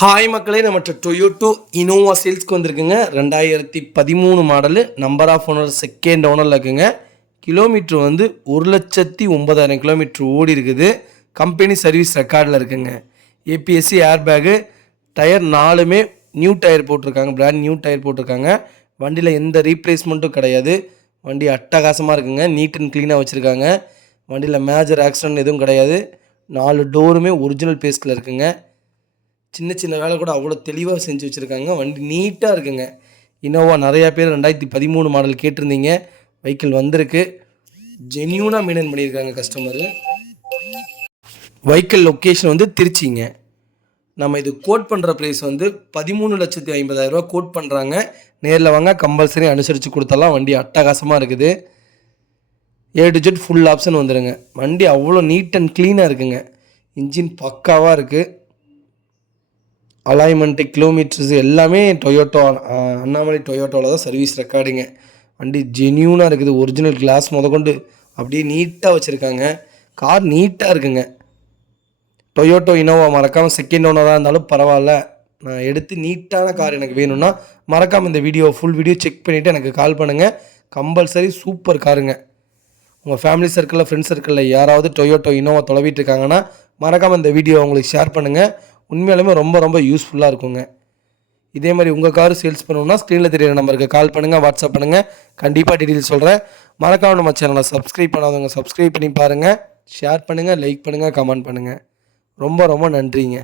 Hi மக்களே, நம்ம Toyota Innova சேல்ஸ்க்கு வந்திருக்குங்க. 2013 model, number of owner second ஓனரில் இருக்குங்க. கிலோமீட்ரு வந்து 1,09,000 கிலோமீட்ரு ஓடி இருக்குது. கம்பெனி சர்வீஸ் ரெக்கார்டில் இருக்குங்க. ஏபிஎஸ்சி ஏர் பேகு, டயர் 4மே நியூ டயர் போட்டிருக்காங்க, பிராண்ட் நியூ டயர் போட்டிருக்காங்க. வண்டியில் எந்த ரீப்ளேஸ்மெண்ட்டும் கிடையாது. வண்டி அட்டகாசமாக இருக்குங்க, நீட் அண்ட் க்ளீனாக வச்சுருக்காங்க. வண்டியில் மேஜர் ஆக்சிடென்ட் எதுவும் கிடையாது. 4 டோருமே ஒரிஜினல் பேஸ்டில் இருக்குங்க. சின்ன சின்ன வேலை கூட அவ்வளோ தெளிவாக செஞ்சு வச்சுருக்காங்க. வண்டி நீட்டாக இருக்குங்க. இனோவா நிறையா பேர் 2013 மாடல் கேட்டிருந்தீங்க. வெஹிக்கிள் வந்திருக்கு. ஜென்யூனாக மெயின்டைன் பண்ணியிருக்காங்க கஸ்டமரு. வெஹிக்கிள் லொக்கேஷன் வந்து திருச்சிங்க. நம்ம இது கோட் பண்ணுற ப்ரைஸ் வந்து 13,50,000 கோட் பண்ணுறாங்க. நேரில் வாங்க, கம்பல்சரி அனுசரித்து கொடுத்தலாம். வண்டி அட்டகாசமாக இருக்குது. A to Z full option வந்துடுங்க. வண்டி அவ்வளோ நீட் அண்ட் க்ளீனாக இருக்குங்க. இன்ஜின் பக்காவாக இருக்குது. அலைன்மெண்ட்டு, கிலோமீட்டர்ஸ் எல்லாமே டொயோட்டோ, அண்ணாமலை டொயோட்டோவில் தான் சர்வீஸ் ரெக்கார்டுங்க. வண்டி ஜென்யூனாக இருக்குது. ஒரிஜினல் கிளாஸ் முதற்கொண்டு அப்படியே நீட்டாக வச்சுருக்காங்க. கார் நீட்டாக இருக்குங்க. டொயோட்டோ இனோவா மறக்காமல் செகண்ட் ஓனராக இருந்தாலும் பரவாயில்ல, நான் எடுத்து நீட்டான கார் எனக்கு வேணும்னா மறக்காமல் இந்த ஃபுல் வீடியோ செக் பண்ணிவிட்டு எனக்கு கால் பண்ணுங்கள். கம்பல்சரி சூப்பர் காருங்க. உங்கள் ஃபேமிலி சர்க்கிளில், ஃப்ரெண்ட்ஸ் சர்க்கிளில் யாராவது டொயோட்டோ இனோவா தொலைவிட்டு இருக்காங்கன்னா மறக்காமல் இந்த வீடியோ உங்களுக்கு ஷேர் பண்ணுங்கள். உண்மையாலுமே ரொம்ப ரொம்ப யூஸ்ஃபுல்லாக இருக்குங்க. இதே மாதிரி உங்கள் கார் சேல்ஸ் பண்ணணுன்னா ஸ்க்ரீனில் தெரியிற நம்பருக்கு கால் பண்ணுங்கள், வாட்ஸ்அப் பண்ணுங்கள். கண்டிப்பாக டீட்டெயில்ஸ் சொல்கிறேன். மறக்காமல் நம்ம சேனலை சப்ஸ்கிரைப் பண்ணாதவங்க சப்ஸ்கிரைப் பண்ணி பாருங்கள். ஷேர் பண்ணுங்கள், லைக் பண்ணுங்கள், கமெண்ட் பண்ணுங்கள். ரொம்ப ரொம்ப நன்றிங்க.